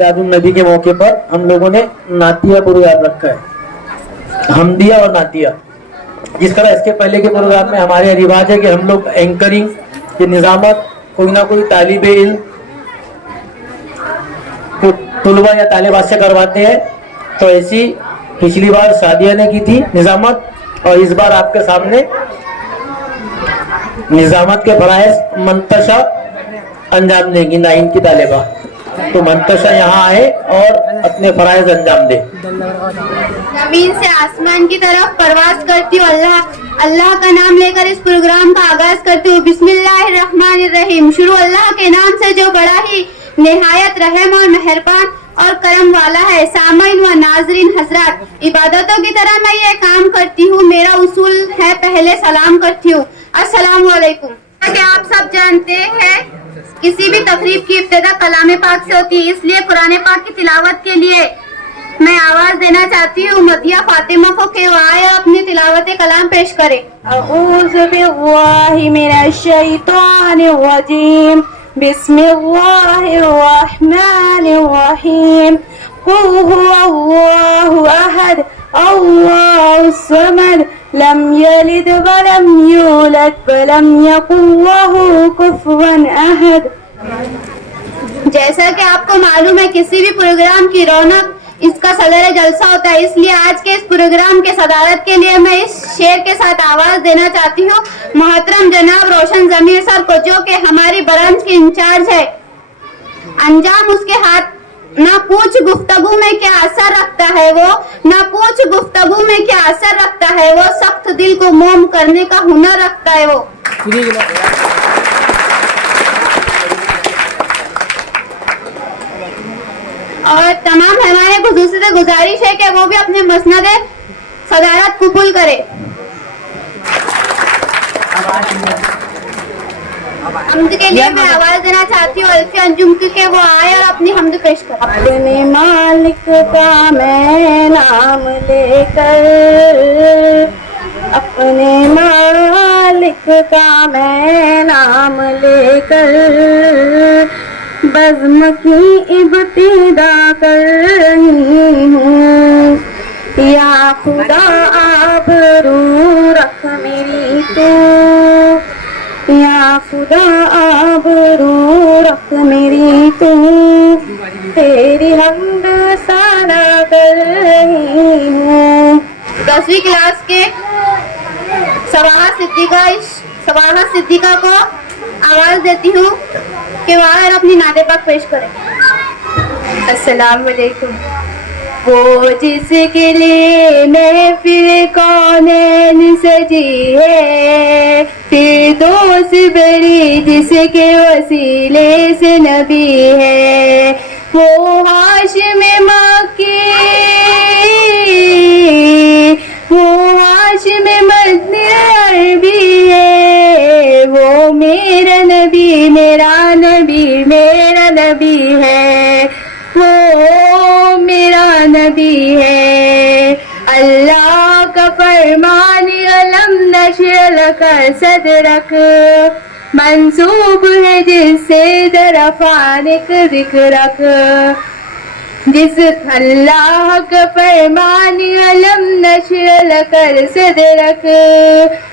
मिलादुन नबी के मौके पर हम लोगों ने नातिया प्रोग्राम रखा है, हमदिया और नातिया। जिस तरह इसके पहले के प्रोग्राम में हमारे रिवाज है कि हम लोग एंकरिंग की निजामत कोई ना कोई तालिब इल्म तुलबा या तालिबात से करवाते हैं, तो ऐसी पिछली बार सादिया ने की थी निजामत, और इस बार आपके सामने निजामत के फराइज मंतशा अंजाम देंगी 9 की तालिबा। तो मंतशा यहाँ आए और अपने फराइज अंजाम दे। जमीन से आसमान की तरफ परवाज करती हूँ, अल्लाह का नाम लेकर इस प्रोग्राम का आगाज करती हूँ। बिस्मिल्लाहिर्रहमानिर्रहीम। शुरू अल्लाह के नाम से जो बड़ा ही निहायत रहम और मेहरबान और करम वाला है। सामाइन व नाजरीन हजरात, इबादतों की तरह मैं ये काम करती हूँ। मेरा उसूल है पहले सलाम करती हूँ, अस्सलाम वालेकुम। क्या आप सब जानते हैं किसी भी तकरीब की इब्तिदा कलाम पाक से होती है, इसलिए कुरान पाक की तिलावत के लिए मैं आवाज देना चाहती हूँ मदिया फातिमा को कि वो आए और अपनी तिलावत कलाम पेश करे। अऊज़ु बिल्लाहि मिनश शैतानिर रजीम, बिस्मिल्लाहिर रहमानिर रहीम। कुल हुवल्लाहु अहद, अल्लाहुस समद, लम यलिद वलम यूलद वलम यकुल लहू कुफुवन अहद। जैसा कि आपको मालूम है किसी भी प्रोग्राम की रौनक इसका सदर जलसा होता है, इसलिए आज के इस प्रोग्राम के सदारत के लिए मैं इस शेर के साथ आवाज देना चाहती हूँ मोहतरम जनाब रोशन जमीर सर को, जो कि हमारी ब्रांच के इंचार्ज है। अंजाम उसके हाथ। ना पूछ गुफ्तगू में क्या असर रखता है वो, ना पूछ गुफ्तगू में क्या असर रखता है वो, सख्त दिल को मोम करने का हुनर रखता है वो। और तमाम मेहमान को दूसरे से गुजारिश है कि वो भी अपने मसनद सदारत कबूल करे। हमद के लिए मैं आवाज देना चाहती हूँ अल्फी अंजुम की कि वो आए और अपनी हमद पेश करे। अपने मालिक का मैं नाम लेकर, अपने मालिक का मैं नाम लेकर बज़्म की इब्तिदा कर रही हूँ। या खुदा आबरू रख मेरी तो, या खुदा आबरू रख मेरी तो, तेरी हमद साना कर रही हूँ। 10वीं क्लास के सवाहा सिद्दीका को आवाज देती हूँ कि वह अपनी नाते पाक पेश करें। अस्सलाम वालेकुम। वो जिसके लिए महफिल कौनैन सजी है, फिरदौस बड़ी जिसके वसीले से नबी है, वो हाशिम मक्की, वो हाशिम मदनी अरबी है, वो मेरा नबी मेरा नबी मेरा नबी है, वो मेरा नबी है। अल्लाह का फरमान अलम नशर लका सदरक, मंसूब है जिससे दरफानिक जिक्रक। जिस अल्लाह का फरमान अलम नशर लकर सदरक,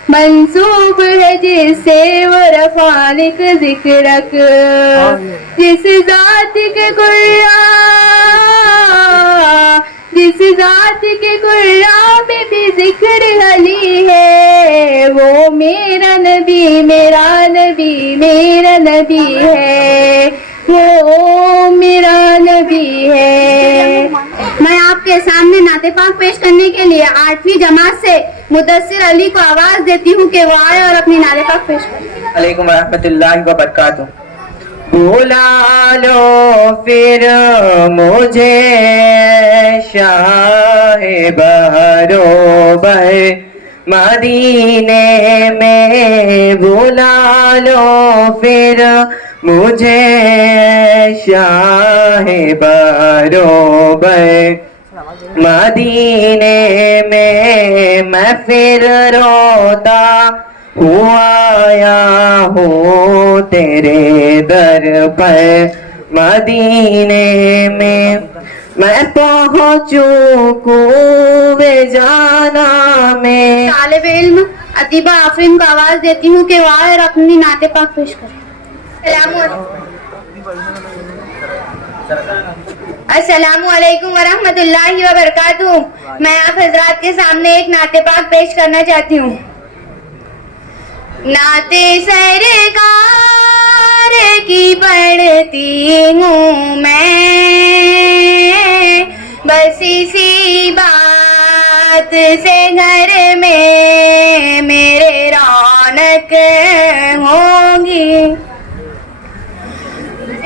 मंसूब है जिससे वो रफानिक जिक्रक। जिस जात के कुरान में भी जिक्र अली है, वो मेरा नबी मेरा नबी मेरा नबी है, वो मेरा नबी है। मैं आपके सामने नाते पाक पेश करने के लिए 8वीं जमात से मुदस्सिर अली को आवाज देती हूँ कि वो आए और अपनी नाते पाक पेश करें। अलैकुम रहमतुल्लाहि व बरकातुहू। बुला लो फिर मुझे शाहे बहरोबर मदीने में, बुला लो फिर मुझे शाहे बहरोबर मदीने में। मैं फिर रोता हुआ आया हूँ तेरे दर पर मदीने में मैं पहुँचूं कुए जाना में। तालिब इल्म अतीबा आफरीन को आवाज देती हूँ कि वायर अपनी नाते पाक पेश करें। अस्सलामु अलैकुम वरहमतुल्लाहि वबरकातुहू। मैं आप हजरात के सामने एक नाते पाक पेश करना चाहती हूँ। नाते सरकार की पढ़ती हूँ मैं, बस इसी बात से घर में मेरे रौनक होगी।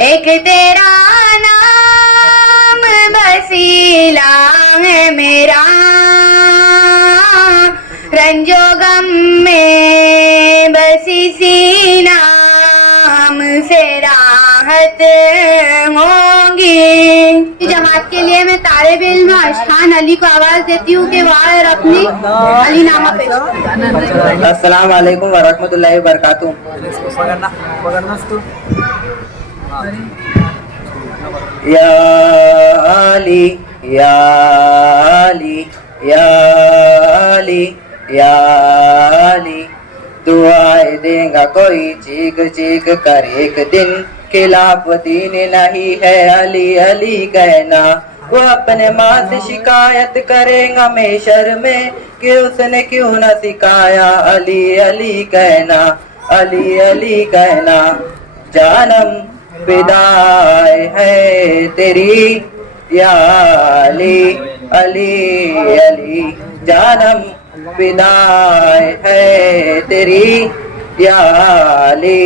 एक तेरा नाम वसीला है मेरा, रंजो गम में बस इसी नाम से राहत होगी। जमात के लिए मैं तालिब इल्म अशहान अली को आवाज देती हूँ कि वायर अपनी अली नामा पेश करें। अस्सलाम वालेकुम वरहमतुल्लाहि वबरकातुहू। या अली या अली या अली या अली, दुआएं देगा कोई चीख चीख कर एक दिन, खिलाफ दीन नहीं है अली अली कहना। वो अपने माँ से शिकायत करेगा मेशर में कि उसने क्यों न सिखाया अली अली कहना, अली अली कहना। जानम फिदाए है तेरी या अली अली अली, जानम फिदाए है तेरी या अली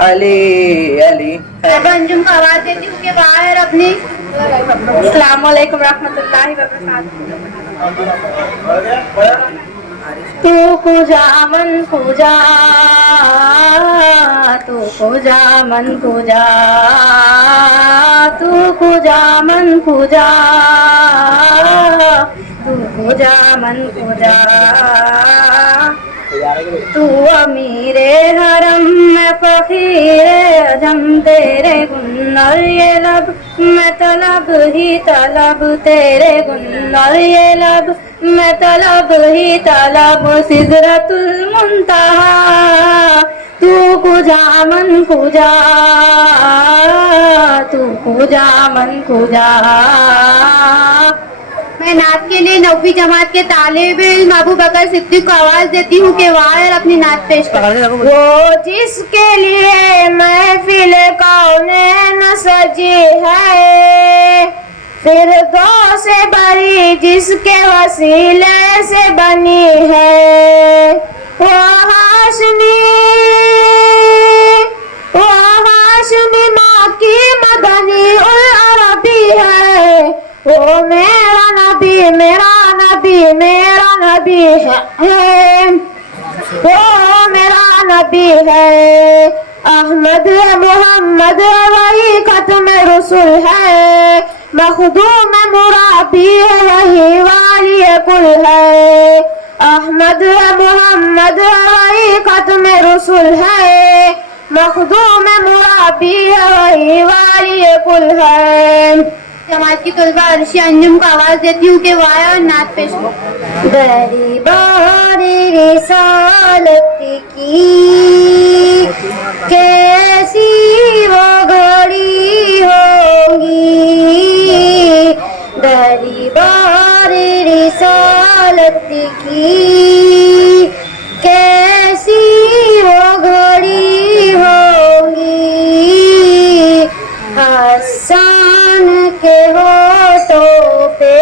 अली अली। अंजुम को आवाज देती हूँ कि वायर अपनी। अस्सलाम वालेकुम रहमतुल्लाहि व बरकातहू। तू पूजा मन पूजा, तू पूजा मन पूजा, तू पूजा मन पूजा, तू पूजा मन पूजा। तू अमीरे हरम में फकीरे अजम, तेरे गुन्नर ये लब मैं तलब ही तलब, तेरे गुन्नर ये लब मैं तलब ही तलब। सिदरतुल मुंतहा तू पूजा मन पूजा, तू पूजा मन पूजा। मैं नात के लिए 9वीं जमात के तालिब इल्म अबू बकर सिद्दीक को आवाज देती हूँ कि वायर अपनी नात पेश करें। वो जिसके लिए महफिल कौनैन सजी है, फिरदौस से बड़ी जिसके वसीले से बनी है। वो हाशमी माँ की मदनी उल अरबी है। वो मेरा नबी मेरा नबी है, वो मेरा नबी है। अहमद मोहम्मद वही खत्म रसूल है, मखदूम मुराबी है वही वाली कुल है। अहमद मोहम्मद वही खत्म रसूल है, मखदूम मुराबी है वही वाली कुल है। जमात की तलबा अर्शी अंजुम को आवाज देती हूँ कि वायर नात पेश करो। बड़ी बारी रिसालत की कैसी वो घड़ी होगी, बड़ी बारी रिसालत की कैसी वो घड़ी होगी। हसन के होठों पे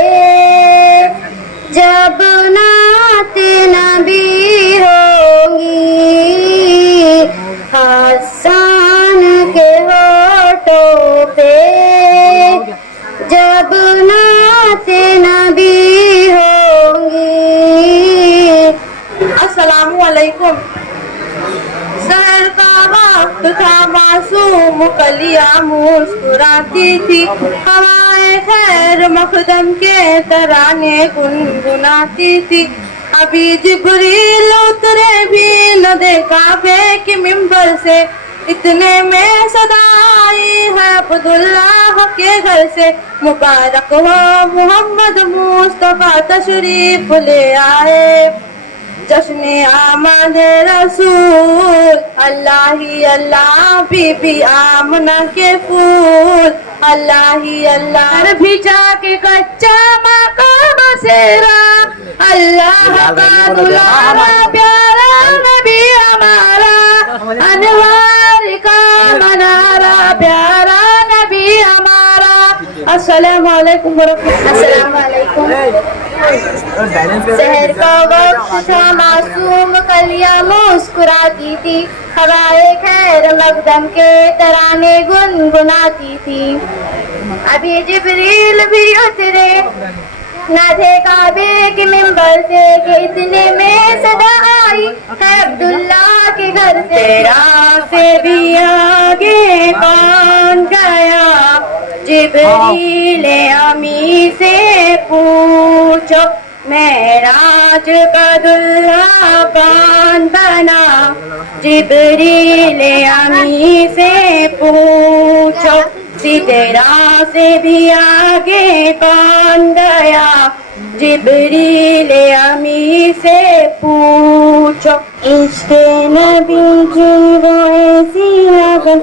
जब नाते नबी होगी, हसन के होठों पे जब नाते नबी होगी। अस्सलामु अलैकुम। शहर का वक्त था मासूम, कलियां मुस्कुराती थी, हवाएं खैर मखदम के तराने गुनगुनाती थी। अभी जिब्रील उतरे भी न देखा बे कि मिंबर से, इतने में सदा आई है अब्दुल्लाह के घर से, मुबारक हो मोहम्मद मुस्तफा तशरीफ ले आए। जश्न आमद रसूल, अल्लाह ही अल्लाह, बीबी आमना के फूल, अल्लाह ही अल्लाह, भिजा के कच्चा मकाम सेरा, अल्लाह का दुलारा प्यारा नबी हमारा, अनवार का मनारा प्यारा नबी हमारा। अस्सलाम वालेकुम अस्सलाम वालेकुम। शहर का वक्त था मासूम, कलियां मुस्कुराती थी, हवाएं खैर मकदम के तराने गुनगुनाती थी। अभी जिब्रील भी उतरे ना थे काबे के मिंबर से कि इतने में सदा आई है अब्दुल्लाह के घर से। तेरा से भी आगे कौन गया, जिब्रील अमी से पूछो, मेराज का दुल्हा कौन बना, जिब्रील अमी से पूछो। तेरा से भी आगे कौन गया, जिब्रील अमी से पूछो। इश्क़ नबी की वो ऐसी लगन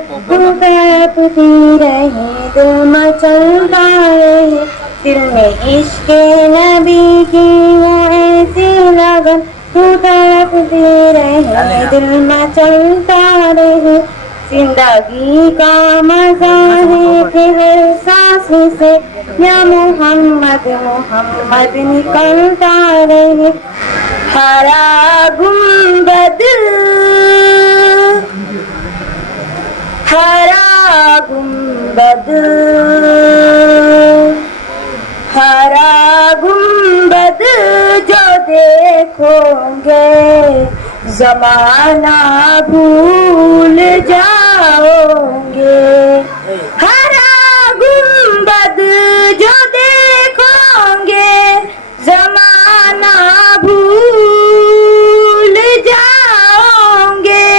तड़पती रहे, दिल मचलता रहे, दिल में इश्क़ नबी की वो ऐसी लगन तड़पती रहे, दिल मचलता रहे। जिंदगी का मजा है कि हर सांस से या मोहम्मद मोहम्मद निकलता रहे। हरा गुंबद, हरा गुंबद, हरा गुंबद जो देखोगे जमाना भूल जाओगे। हरा गुंबद जो देखोगे जमाना भूल जाओगे।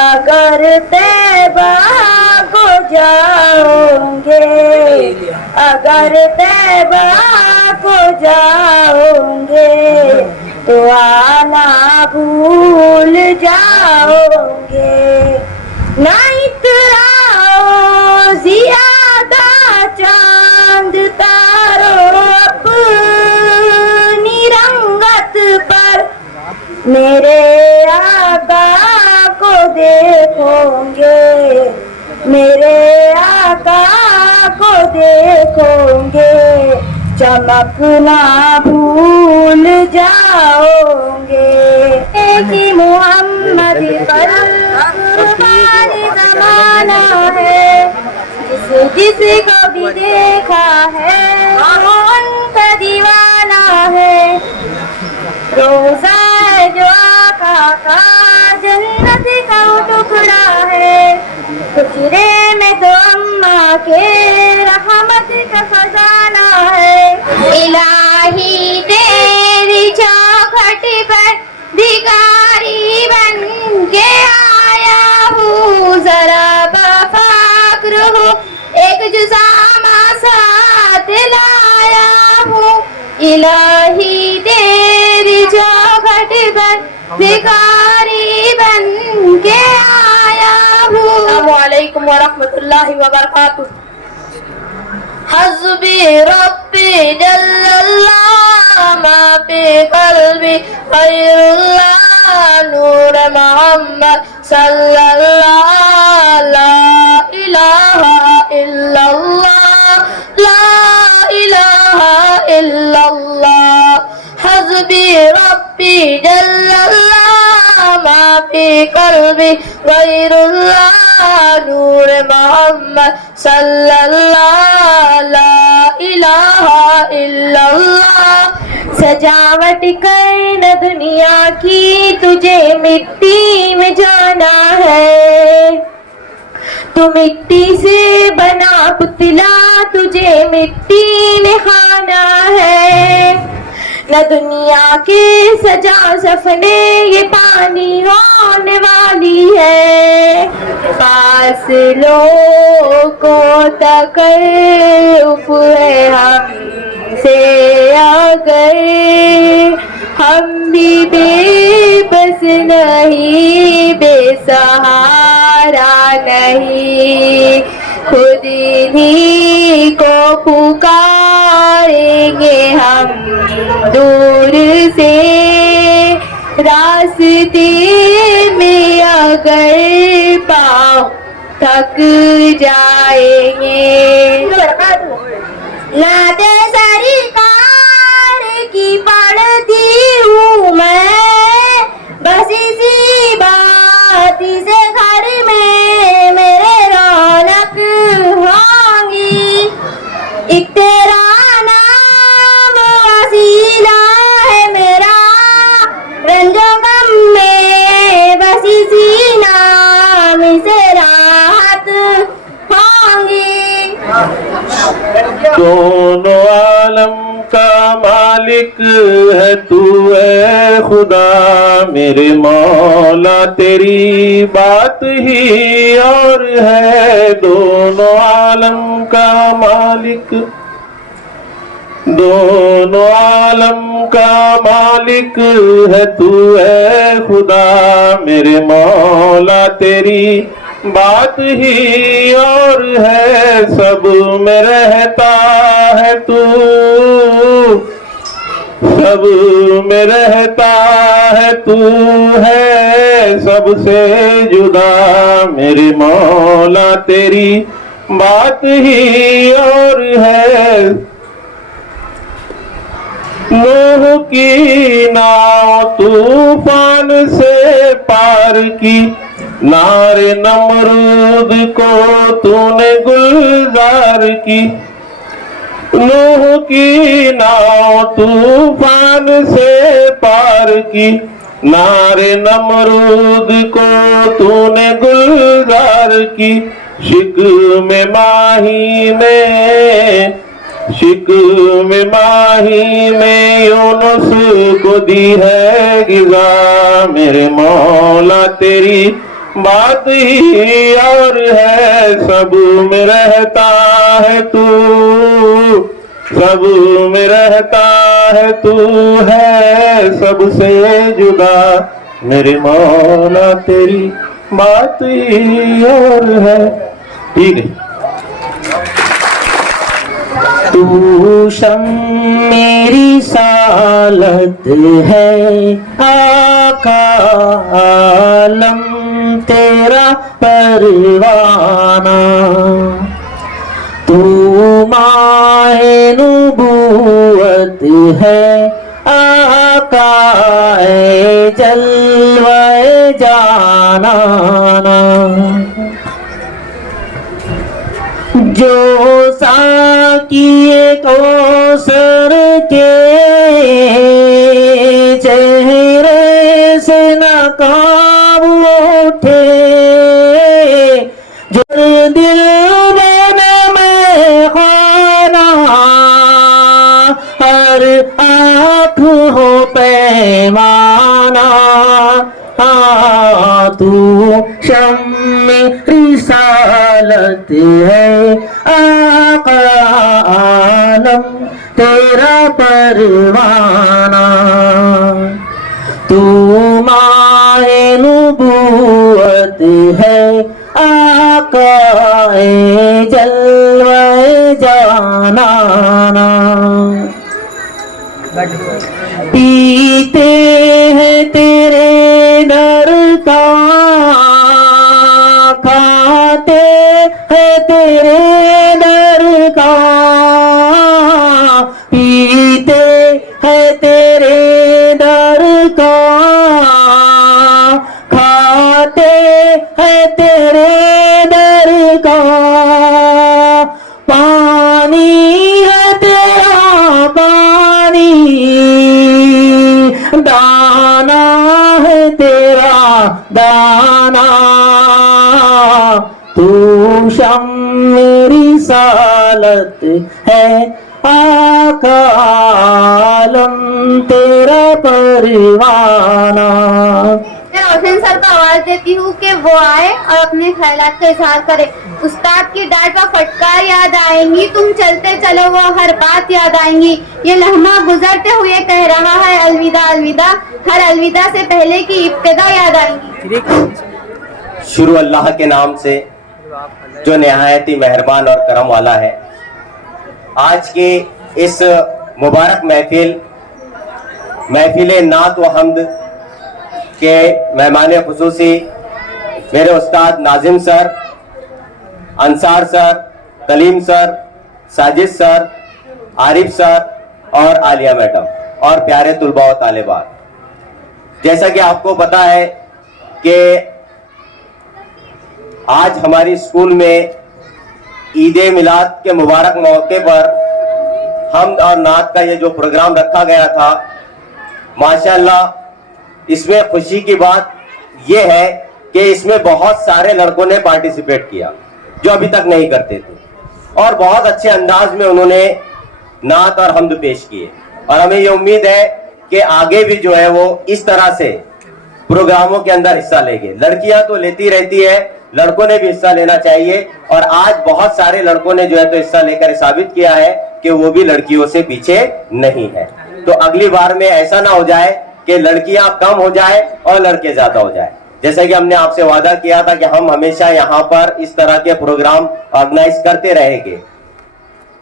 अगर तैबा को जाओगे, अगर तैबा को जाओगे तो आना भूल जाओगे। ना इतराओ ज़ियादा चांद तारों अपनी रंगत पर, मेरे आका को देखोगे, मेरे आका को देखोगे, चमकना भूल जाओगे। कि मोहम्मद पर कुर्बानी ज़माना है, जिसको भी देखा है वो उनका दीवाना है। रोज़ा है जो आका का जन्नत का टुकड़ा है, टुकड़े में तो अम्मा के रहमत का खजाना है। इलाही तेरी चौखट पर भिखारी बन के आया हूँ, जरा बफाक्र हूँ, एक जुज़ामा साथ लाया हूँ। इलाही तेरी चौखट पर भिखारी बन के आया हूँ। अस्सलामु अलैकुम व रहमतुल्लाहि व बरकातुहू। हस्बी रब्बी जल्लल्लाह मा फी क़ल्बी ख़ैरुल्लाह नूर मोहम्मद सल्लल्लाह। ला इलाहा इल्लल्लाह, ला इलाहा इल्लल्लाह। हस्बी रब्बी जल्लल्लाह मा फी क़ल्बी ख़ैरुल्लाह नूर मोहम्मद सल्लल्लाह। ला इलाहा इल्लल्लाह। सजावट कर न दुनिया की, तुझे मिट्टी में जाना है। तू मिट्टी से बना पुतला, तुझे मिट्टी में खाना है। न दुनिया के सजा सफने ये पानी होने वाली है। फासलों को तकल्लुफ़ है हमसे अगर हम भी बेबस नहीं, बेसहारा नहीं, खुद ही को पुकारेंगे हम दूर से, रास्ते में अगर पाँव थक जाएंगे। नाते सरकार की पढ़ती हूँ मैं, बस इसी बात से घर में मेरे रौनक होंगी। एक तेरा नाम वसीला है मेरा, रंजो गम में बस इसी नाम से राहत होंगी। दोनों आलम का मालिक है तू है खुदा, मेरे मौला तेरी बात ही और है। दोनों आलम का मालिक, दोनों आलम का मालिक है तू है खुदा, मेरे मौला तेरी बात ही और है। सब में रहता है तू, सब में रहता है तू है सबसे जुदा, मेरे मौला तेरी बात ही और है। नूह की नाव तूफान से पार की, नारे नमरूद को तूने गुलजार की। नूह की नाव तूफान से पार की, नारे नमरूद को तूने गुलजार की। शिक में माही में, शिक में माही में यूनुस को दी है गिज़ा, मेरे मौला तेरी बात ही और है। सब में रहता है तू, सब में रहता है तू है सबसे जुदा, मेरे मौला तेरी बात ही और है। ठीक है। तू शम मेरी सालत है, आका आलम तेरा परवाना। तू माहे नबूवत है, आका जलवे जाना। जो साकिए कौसर के चेहरे से नकाब उठे, जो दिल देने में खाना, हर आँख हो पैमाना। तू शम्म रिसालत है, आका आलम तेरा परवाना। तू माहे नबूवत है, आका जलवे जाना। पीते हैं तेरे दर का, खाते हैं तेरे दर का, पीते हैं तेरे दर का, खाते हैं तेरे दर का। पानी है तेरा पानी, दाना है तेरा दाना। तू शम मेरी सालत है, आका आलम तेरा परवाना। हसन सर को आवाज देती हूँ कि वो आए और अपने ख्यालात का इजहार करे। उस्ताद की डांट व फटकार याद आएंगी, तुम चलते चलो वो हर बात याद आएंगी। ये लम्हा गुजरते हुए कह रहा है अलविदा अलविदा, हर अलविदा से पहले की इब्तिदा याद आएंगी। शुरू अल्लाह के नाम से जो निहायत ही मेहरबान और करम वाला है। आज की इस मुबारक महफिल नात व हमद के मेहमान खुसूसी मेरे उस्ताद Nazim sir, Ansar sir, Kaleem sir, Sajid sir, Arif sir और आलिया मैडम और प्यारे तुलबा व तालिबात। जैसा कि आपको पता है कि आज हमारी स्कूल में ईद ए मिलाद के मुबारक मौके पर हमद और नात का ये जो प्रोग्राम रखा गया था, माशाअल्लाह इसमें खुशी की बात ये है कि इसमें बहुत सारे लड़कों ने पार्टिसिपेट किया जो अभी तक नहीं करते थे और बहुत अच्छे अंदाज में उन्होंने नात और हमद पेश किए। और हमें ये उम्मीद है कि आगे भी जो है वो इस तरह से प्रोग्रामों के अंदर हिस्सा लेंगे। लड़कियां तो लेती रहती है, लड़कों ने भी हिस्सा लेना चाहिए और आज बहुत सारे लड़कों ने जो है तो हिस्सा लेकर साबित किया है कि वो भी लड़कियों से पीछे नहीं है। तो अगली बार में ऐसा ना हो जाए कि लड़कियां कम हो जाए और लड़के ज्यादा हो जाए। जैसे कि हमने आपसे वादा किया था कि हम हमेशा यहाँ पर इस तरह के प्रोग्राम ऑर्गेनाइज करते रहेंगे,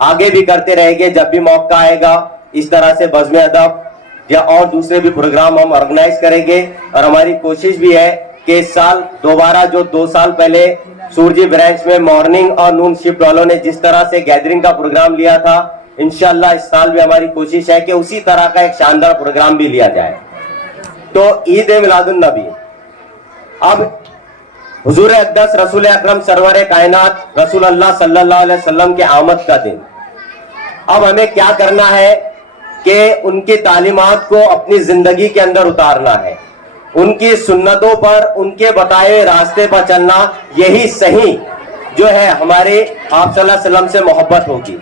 आगे भी करते रहेंगे। जब भी मौका आएगा इस तरह से बज़्म अदब या और दूसरे भी प्रोग्राम हम ऑर्गेनाइज करेंगे। और हमारी कोशिश भी है कि इस साल दोबारा जो 2 साल पहले सूरजी ब्रांच में मॉर्निंग और नून शिफ्ट वालों ने जिस तरह से गैदरिंग का प्रोग्राम लिया था, इंशाल्लाह इस साल भी हमारी कोशिश है कि उसी तरह का एक शानदार प्रोग्राम भी लिया जाए। तो ईद ए मिलादुन नबी, अब हुजूर अक़दस रसूल अकरम सरवर कायनात रसूल अल्लाह सल्लल्लाहु अलैहि वसल्लम के आमद का दिन। अब हमें क्या करना है कि उनकी तालीमात को अपनी जिंदगी के अंदर उतारना है, उनकी सुन्नतों पर, उनके बताए रास्ते पर चलना, यही सही जो है हमारे आप सल्लल्लाहु अलैहि वसल्लम से मोहब्बत होगी।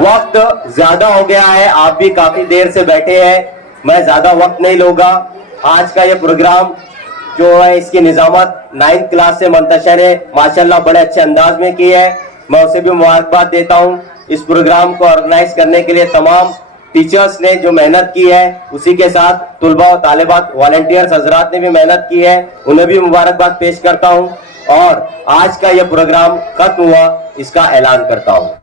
वक्त ज्यादा हो गया है, आप भी काफी देर से बैठे हैं, मैं ज्यादा वक्त नहीं लूंगा। आज का ये प्रोग्राम जो है इसकी निजामत 9th क्लास से मुंतशिर है, माशाल्लाह बड़े अच्छे अंदाज में की है। मैं उसे भी मुबारकबाद देता हूँ। इस प्रोग्राम को ऑर्गेनाइज करने के लिए तमाम टीचर्स ने जो मेहनत की है, उसी के साथ तुलबा और तालिबात वॉलंटियर्स हजरात ने भी मेहनत की है, उन्हें भी मुबारकबाद पेश करता हूँ। और आज का यह प्रोग्राम खत्म हुआ, इसका ऐलान करता हूँ।